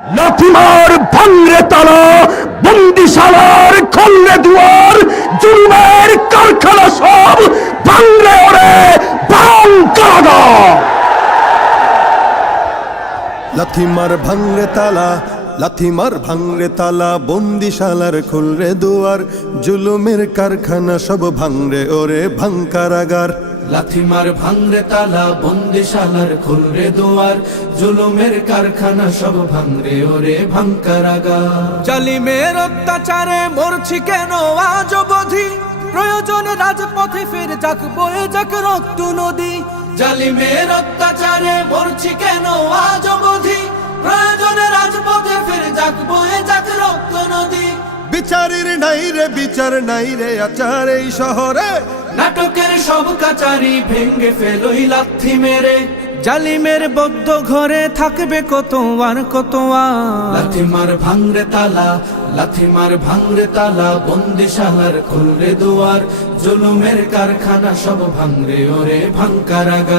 লাথিমার ভাঙরে তালা, বন্দিশালার খোলরে দুয়ার, জুলুমের কারখানা সব ভাঙরে ওরে ভাঙ কারাগার। লাথিমার ভাঙরে তালা, লাথিমার ভাঙরে তালা, বন্দিশালার খুলরে দুয়ার, জুলুমের কারখানা সব ভাঙরে ওরে ভাঙ কারাগার। লাথিমার ভাঙরে তালা, বন্দিশালার খুলরে দুয়ার, জুলুমের কারখানা সব ভাঙরে ওরে ভাঙ কারাগার। জালিমের অত্যাচারে মরছি কেন আজ অবধি, প্রয়োজনে রাজপথে ফের যাক বয়ে যাক রক্ত নদী। জালিমের অত্যাচারে মরছি কেন আজ অবধি, প্রয়োজনে রাজপথে ফের যাক বয়ে যাক রক্ত নদী। বিচারের নাই রে বিচার নাই রে আচার এই শহরে, নাটকের সব কাচারি ভেঙ্গে ফেলোই লাথি মেরে। জালিমের বদ্ধ ঘরে থাকবে কত আর কত আর। লাথিমার ভাঙরে তালা, লাথিমার ভাঙরে তালা, বন্দিশালার খুলরে দুয়ার, জুলুমের কারখানা সব ভাঙরে ওরে ভাঙ কারাগার।